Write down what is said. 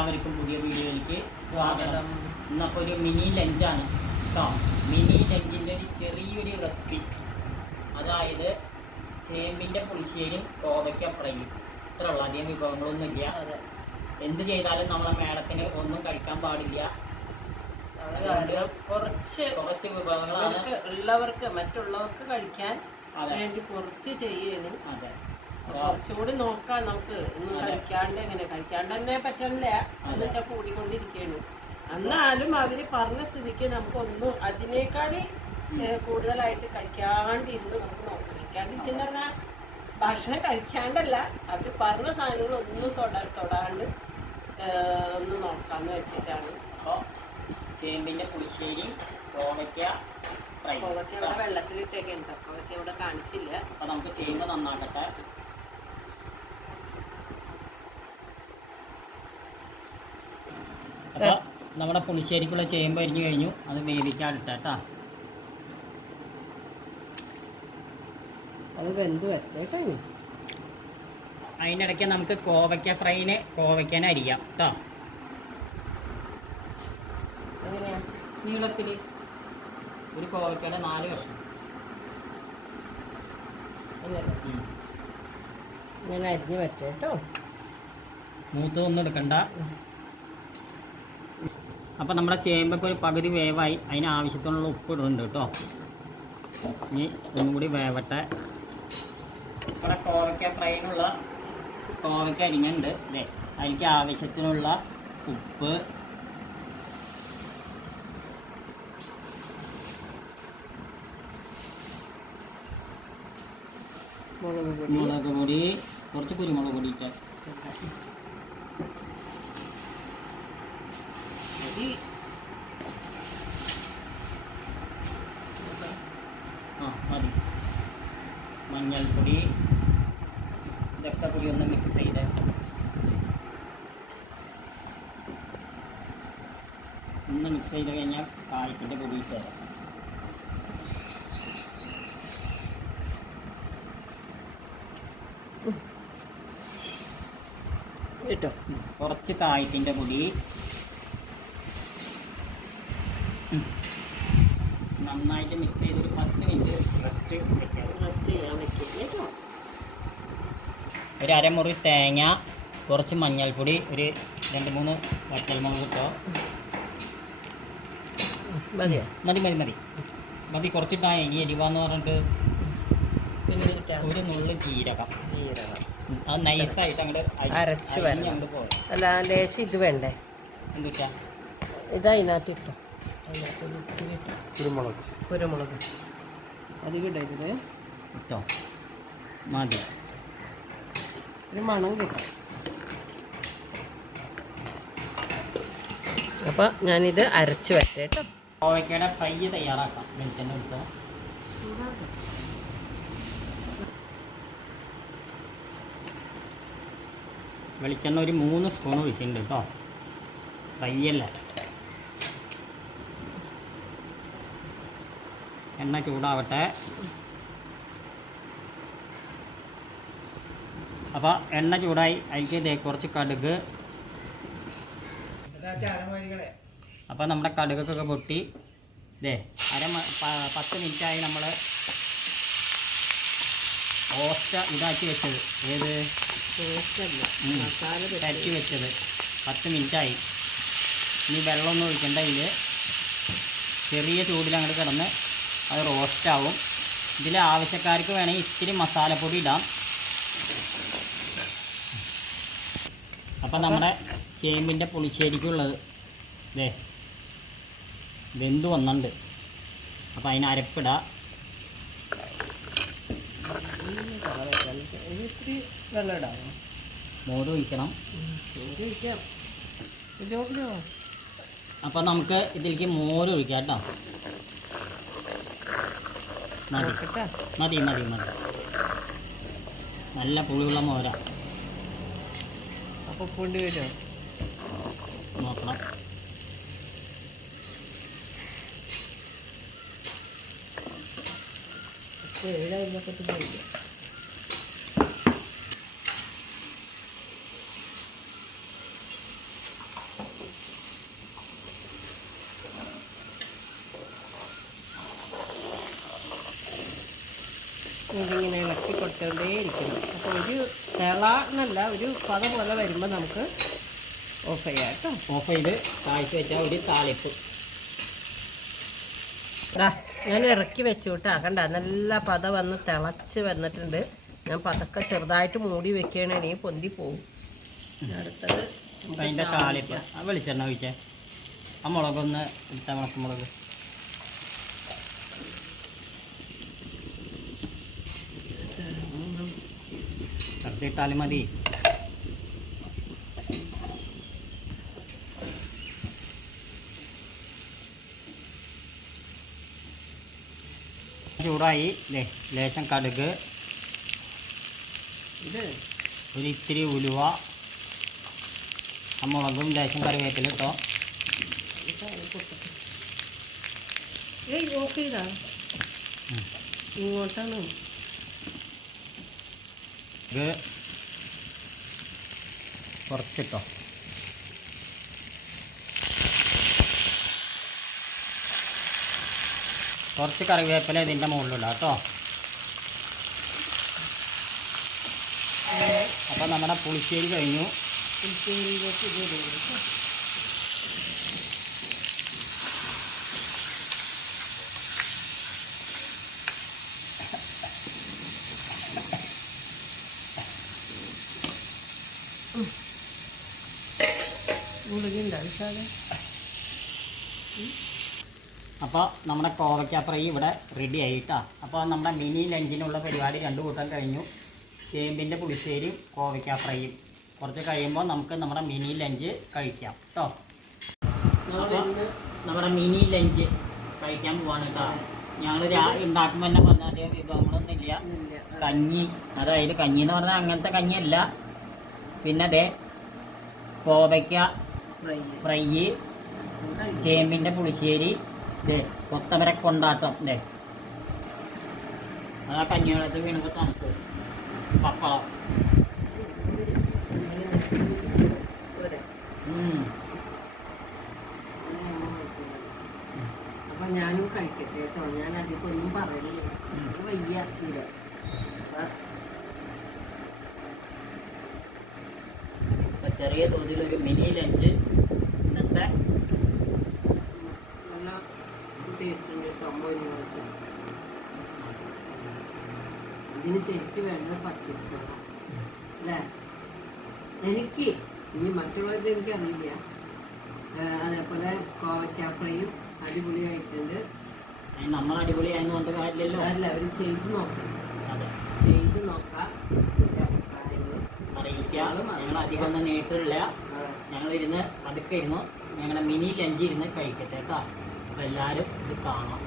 എല്ലാവർക്കും പുതിയ വീഡിയോയിലേക്ക് സ്വാഗതം. ഇന്നപ്പോൾ ഒരു മിനി ലഞ്ചാണ് കേട്ടോ മിനി ലഞ്ചിന്റെ ഒരു ചെറിയൊരു റെസിപ്പി അതായത് ചേമ്പിന്റെ പുളിശ്ശേരിയും കോവയ്ക്ക ഫ്രൈയും. ഇത്ര ഉള്ള. അധികം വിഭവങ്ങളൊന്നുമില്ല എന്ത് ചെയ്താലും നമ്മളെ മേഡത്തിന് ഒന്നും കഴിക്കാൻ പാടില്ല. കുറച്ച് കുറച്ച് വിഭവങ്ങളാണ്. ഉള്ളവർക്ക് മറ്റുള്ളവർക്ക് കഴിക്കാൻ. വേണ്ടി കുറച്ച് ചെയ്യണം. അതെ. കുറച്ചുകൂടി നോക്കാം നമുക്ക്. ഒന്നും. കഴിക്കാണ്ട് എങ്ങനെ? കഴിക്കാണ്ട് തന്നെ പറ്റണില്ല. എന്ന്. വെച്ചാൽ കൂടിക്കൊണ്ടിരിക്കുകയാണ് എന്നാലും അവർ പറഞ്ഞ സ്ഥിതിക്ക് നമുക്കൊന്നും അതിനേക്കാളി കൂടുതലായിട്ട് കഴിക്കാണ്ടിരുന്ന് നമുക്ക് നോക്കാം. കഴിക്കാണ്ടിരിക്കുന്ന പറഞ്ഞാൽ ഭക്ഷണം കഴിക്കാണ്ടല്ല. അവർ പറഞ്ഞ സാധനങ്ങൾ ഒന്നും തൊട തൊടാണ്ട് ഒന്ന് നോക്കാന്ന് വെച്ചിട്ടാണ്. അപ്പോൾ ചേമ്പിന്റെ പുളിശ്ശേരി കോവയ്ക്ക കോവയ്ക്ക വെള്ളത്തിലിട്ടേക്കുണ്ട് ഇവിടെ വെള്ളത്തിലിട്ടൊക്കെ ഉണ്ട് കോവയ്ക്ക് ഇവിടെ കാണിച്ചില്ല. അപ്പോൾ നമുക്ക് ചേമ്പ് നന്നാക്കട്ടെ. നമ്മുടെ പുളിശ്ശേരിക്കുള്ള ചേമ്പ് അരിഞ്ഞു കഴിഞ്ഞു. അത് വേവിക്കാനിട്ട കേട്ടോ. അത് വെന്ത് വരട്ടെ അതിനിടയ്ക്ക് നമുക്ക് കോവയ്ക്ക ഫ്രൈനെ കോവയ്ക്കനെ അരിയാം കേട്ടോ. എങ്ങനെയാണ് നീളത്തിൽ ഒരു കോവയ്ക്കയുടെ നാല് കഷ്ണം. അങ്ങനെ ഞാൻ അരിഞ്ഞ് കേട്ടോ. മൂത്തൊന്നും എടുക്കണ്ട. അപ്പം നമ്മുടെ ചേമ്പൊക്കെ ഒരു പകുതി വേവായി. അതിന് ആവശ്യത്തിനുള്ള ഉപ്പ് ഇടുന്നുണ്ട് കേട്ടോ. ഇനി ഒന്നും കൂടി വേവട്ടെ. ഇവിടെ കോവയ്ക്ക ഫ്രൈനുള്ള കോവയ്ക്ക അരിഞ്ഞുണ്ട് അല്ലേ അതിലേക്ക് ആവശ്യത്തിനുള്ള ഉപ്പ്. മുളക് പൊടി. കുറച്ച് കുരുമുളക് പൊടി ഇട്ട്. പൊടി ആ മതി. മഞ്ഞൾപ്പൊടി ഇതൊക്കെ കൂടി ഒന്ന് മിക്സ് ചെയ്ത്. ഒന്ന് മിക്സ് ചെയ്ത് കഴിഞ്ഞാൽ കായത്തിന്റെ പൊടി ചേരാം. കേട്ടോ. കുറച്ച് കായത്തിന്റെ പൊടി. നന്നായിട്ട് മിക്സ് ഒരു പത്ത് മിനിറ്റ് റെസ്റ്റ് വെക്കാം റെസ്റ്റ് ചെയ്യാൻ കേട്ടോ. ഒരു അരമുറി തേങ്ങ കുറച്ച് മഞ്ഞൾപ്പൊടി ഒരു രണ്ട് മൂന്ന് വറ്റൽമുളക് ഇട്ടോ. മതിയോ മതി മതി മതി. മതി കുറച്ചിട്ടാ ഇനി എരിവാന്ന് പറഞ്ഞിട്ട് ഒരു നുള്ളു ജീരകം. ജീരകം. അത് നൈസായിട്ട് അങ്ങോട്ട് അരച്ച് വരണം. അല്ല ലേശം ഇത് വേണ്ടേ? എന്തുട്ടാ? ഇതാ ഇതിനകത്ത് ഇട്ടോ കുരുമുളക്. കുരുമുളക്. അധികം ഇടരുത്. ഇട്ടോ? മതി ഒരു മണം കിട്ടും. അപ്പം ഞാനിത് അരച്ച് വരട്ടെ കേട്ടോ കോവയ്ക്കയുടെ ഫ്രൈ തയ്യാറാക്കാം. വെളിച്ചെണ്ണ എടുത്തോ? വെളിച്ചെണ്ണ ഒരു മൂന്ന് സ്പൂൺ ഒഴിച്ചിട്ടുണ്ട് കേട്ടോ ഫ്രൈ അല്ല? എണ്ണ ചൂടാവട്ടെ. അപ്പോൾ എണ്ണ ചൂടായി അതിലേക്ക് കുറച്ച് കടുക്. അപ്പോൾ നമ്മുടെ കടുകൊക്കെ പൊട്ടി. ദേ അര പത്ത് മിനിറ്റായി നമ്മൾ ഓസ്റ്റ ഇതാക്കി വെച്ചത്. ഏത്? തരട്ടി വെച്ചത്. പത്ത് മിനിറ്റായി. ഇനി വെള്ളമൊന്നും ഒഴിക്കണ്ട ഇതിൽ ചെറിയ ചൂടിൽ അങ്ങോട്ട് കിടന്ന് അത് റോസ്റ്റാവും ഇതിൽ ആവശ്യക്കാർക്ക് വേണമെങ്കിൽ ഇത്തിരി മസാലപ്പൊടി ഇടാം. അപ്പം നമ്മുടെ ചേമ്പിന്റെ പുളിശ്ശേരിക്കുള്ളത് ദേ വെന്ത് വന്നുണ്ട് അപ്പം അതിന് അരപ്പിടുക മോര് ഒഴിക്കണം. അപ്പം നമുക്ക് ഇതിലേക്ക് മോര് ഒഴിക്കാം കേട്ടോ. മതി. മതി മതി മതി. നല്ല പുളിയുള്ള മോര. അപ്പോൾ പൊണ്ടി വരുമോ? നോക്കണം. ഏഴായിരത്തി പോയില്ല? ഇളക്കിക്കൊണ്ടേ ഇരിക്കണം അപ്പോൾ ഒരു തിള എന്നല്ല ഒരു പത പോലെ വരുമ്പോൾ നമുക്ക് ഓഫ് ചെയ്യാം കേട്ടോ. ഓഫ് ചെയ്ത് താഴ്ച വെച്ചാൽ ഒരു താളിപ്പ്. ഞാൻ ഇറക്കി വെച്ചു കേട്ടോ. കണ്ട നല്ല പത വന്ന് തിളച്ച് വന്നിട്ടുണ്ട്. ഞാൻ പതക്കെ ചെറുതായിട്ട് മൂടി വെക്കുകയാണെങ്കിൽ പൊന്തി പോകും അടുത്തത് അതിന്റെ താളിപ്പ്. വെളിച്ചെണ്ണ ഒഴിച്ചേ. ആ മുളകൊന്ന് ഇട്ട മുളക് വെറുതെ ഇട്ടാലും മതി ചൂടായി. ലേശം കടുക്. ഇത്? ഒരു ഇത്തിരി ഉലുവ മുളകും ലേശം കറിവേപ്പില ചെയ്താ? ഇങ്ങോട്ടാണ്? ഇത് കുറച്ചിട്ടോ. കുറച്ച് കറിവേപ്പില ഇതിന്റെ മുകളിലിടാം കേട്ടോ. അപ്പോൾ നമ്മുടെ പുളിശ്ശേരി കഴിഞ്ഞു. പുളിശ്ശേരിയിലേക്ക് ഇത് ഗുളികയുണ്ടോ അപ്പോൾ നമ്മുടെ കോവയ്ക്ക ഫ്രൈ ഇവിടെ റെഡി ആയിട്ടാ. അപ്പോൾ നമ്മുടെ മിനി ലഞ്ചിനുള്ള പരിപാടി രണ്ടു കൂട്ടം കഴിഞ്ഞു. ചേമ്പിന്റെ പുളിശ്ശേരിയും കോവയ്ക്ക ഫ്രൈയും കുറച്ച് കഴിയുമ്പോൾ നമുക്ക് നമ്മുടെ മിനി ലഞ്ച് കഴിക്കാം കേട്ടോ നമ്മുടെ മിനി ലഞ്ച് കഴിക്കാൻ പോവാണ് കേട്ടോ ഞങ്ങൾ ഉണ്ടാക്കുമ്പോൾ തന്നെ പറഞ്ഞ അധികം വിഭവങ്ങളൊന്നും ഇല്ല. കഞ്ഞി അതായത് കഞ്ഞി എന്ന് പറഞ്ഞാൽ അങ്ങനത്തെ കഞ്ഞിയല്ല. പിന്നെ അതെ കോവയ്ക്ക ഫ്രൈ ചേമ്പിന്റെ പുളിശ്ശേരി ഇതേ കൊത്തവര കൊണ്ടാട്ടം ഇതേ അതാ കഞ്ഞിവെള്ളത്തിൽ വീണപ്പോൾ തണുപ്പ് പപ്പളം പോരെ ഞാനും കഴിക്കട്ടെ കേട്ടോ. ഞാൻ അധികം ഒന്നും പറയില്ല വയ്യ തീരെ അപ്പൊ അപ്പോൾ ചെറിയ ഒരു മിനി ലഞ്ച് ഇന്നത്തെ നല്ല ടേസ്റ്റ് ഉണ്ട്. ഒരു കുറച്ച് ഇതിന് ശരിക്കും വേണ്ടത് പച്ചരിച്ചോളം അല്ലേ? എനിക്ക് ഇനി മറ്റുള്ളവർക്ക് എനിക്കറിയില്ല അറിയില്ല. അതേപോലെ കോവയ്ക്ക ഫ്രൈയും അടിപൊളിയായിട്ടുണ്ട് നമ്മൾ അടിപൊളിയായെന്ന് കൊണ്ട് കാര്യമില്ലല്ലോ. അല്ല അവർ ചെയ്ത് നോക്കാം. അതെ. ചെയ്ത് നോക്കാം. അറിയിച്ചാൽ ഞങ്ങൾ അധികം ഒന്നും നീട്ടില്ല ഞങ്ങൾ ഇരുന്ന് പതുക്കെ ഇരുന്നു. ഞങ്ങളുടെ മിനി ലഞ്ച് ഇരുന്ന് കഴിക്കട്ടെ കേട്ടോ. അപ്പോൾ എല്ലാവരും ഇത് കാണാം